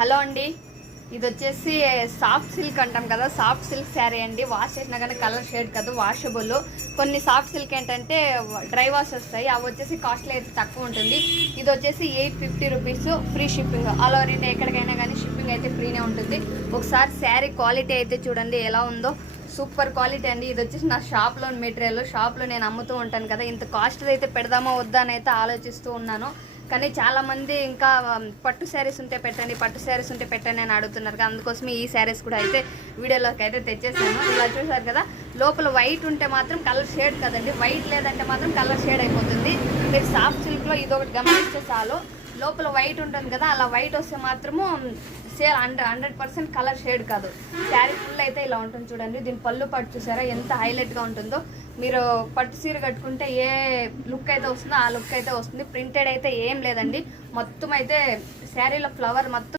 Hello అండి, ఇది వచ్చేసి సాఫ్ట్ సిల్క్ అంటాం కదా, సాఫ్ట్ సిల్క్ శారీ అండి. వాష్ చేసినా కానీ కలర్ షేడ్ కాదు, వాషబుల్. కొన్ని సాఫ్ట్ సిల్క్ ఏంటంటే డ్రై వాష్ వస్తాయి, అవి వచ్చేసి కాస్ట్లీ అయితే తక్కువ ఉంటుంది. ఇది వచ్చేసి 850 rupees, free shipping. All over India ఎక్కడికైనా కానీ షిప్పింగ్ అయితే ఫ్రీనే ఉంటుంది. ఒకసారి శారీ క్వాలిటీ అయితే చూడండి ఎలా ఉందో, సూపర్ క్వాలిటీ అండి. ఇది వచ్చేసి నా షాప్లో మెటీరియల్, షాప్లో నేను అమ్ముతూ ఉంటాను కదా, ఇంత కాస్ట్ అయితే పెడదామా వద్దా అని అయితే ఆలోచిస్తూ ఉన్నాను. కానీ చాలామంది ఇంకా పట్టు శారీస్ ఉంటే పెట్టండి, పట్టు శారీస్ ఉంటే పెట్టండి అని అడుగుతున్నారు కదా, అందుకోసమే ఈ శారీస్ కూడా అయితే వీడియోలోకి అయితే తెచ్చేసాను. ఇలా చూసారు కదా, లోపల వైట్ ఉంటే మాత్రం కలర్ షేడ్ కదండి, వైట్ లేదంటే మాత్రం కలర్ షేడ్ అయిపోతుంది. మీరు సాఫ్ట్ సిల్క్లో ఇది ఒకటి గమనిస్తే చాలు, లోపల వైట్ ఉంటుంది కదా, అలా వైట్ వస్తే మాత్రము సేల్ 100% కలర్ షేడ్ కాదు. శారీ ఫుల్ అయితే ఇలా ఉంటుంది చూడండి. దీని పళ్ళు పట్టు చూసారా ఎంత హైలైట్గా ఉంటుందో. మీరు పట్టు చీర కట్టుకుంటే ఏ లుక్ అయితే వస్తుందో ఆ లుక్ అయితే వస్తుంది. ప్రింటెడ్ అయితే ఏం లేదండి, మొత్తం అయితే శారీలో ఫ్లవర్ మొత్తం